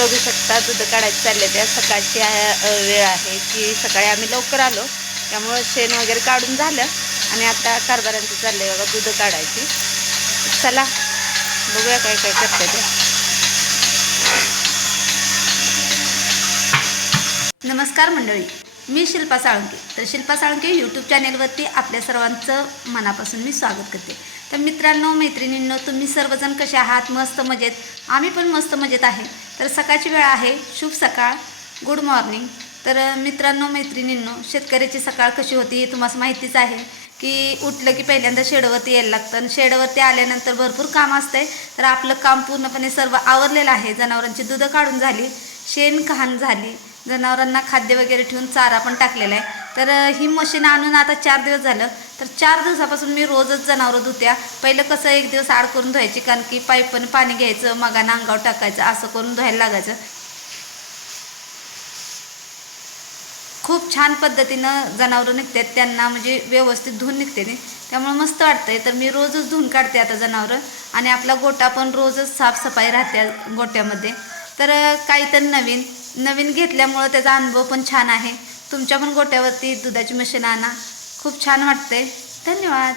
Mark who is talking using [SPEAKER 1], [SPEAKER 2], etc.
[SPEAKER 1] बघू शकता दूध काढायचं चालले त्या सकाळची वेळ आहे की सकाळी आम्ही लवकर आलो. त्यामुळं शेण वगैरे काढून झालं आणि आता कारभारांचं चाललं आहे बघा दूध काढायची. चला बघूया काय काय करते ते.
[SPEAKER 2] नमस्कार मंडळी मी शिल्पा साळुंके. तर शिल्पा साळुंके यूट्यूब चॅनेलवरती आपल्या सर्वांचं मनापासून मी स्वागत करते. तर मित्रांनो मैत्रिणींनो तुम्ही सर्वजण कसे आहात? मस्त मजेत? आम्ही पण मस्त मजेत आहे. तर सकाळची वेळ आहे. शुभ सकाळ. गुड मॉर्निंग तर मित्रांनो मैत्रिणींनो शेतकऱ्याची सकाळ कशी होती हे तुम्हाला माहितीच आहे की उठलं की पहिल्यांदा शेडवरती यायला लागतं आणि शेडवरती आल्यानंतर भरपूर काम असतंय. तर आपलं काम पूर्णपणे सर्व आवरलेलं आहे. जनावरांची दुधं काढून झाली शेण घाण झाली जनावरांना खाद्य वगैरे ठेवून चारा पण टाकलेला आहे. तर ही मशीन आणून आता चार दिवस झालं. तर चार दिवसापासून मी रोजच जनावरं धुत्या. पहिलं कसं एक दिवस आड करून धुवायची कारण की पाईपनं पाणी घ्यायचं मगानं अंगावर टाकायचं असं करून धुवायला लागायचं. खूप छान पद्धतीनं जनावरं निघतात. त्यांना म्हणजे व्यवस्थित धुवून निघते त्यामुळे मस्त वाटतंय. तर मी रोजच धुवून काढते आता जनावरं. आणि आपला गोटा पण रोजच साफसफाई राहते गोट्यामध्ये. तर काहीतरी नवीन नवीन घेतल्यामुळं त्याचा अनुभव पण छान आहे. तुमच्या पण गोट्यावरती दुधाची मशीन आणा. खूप छान वाटते धन्यवाद.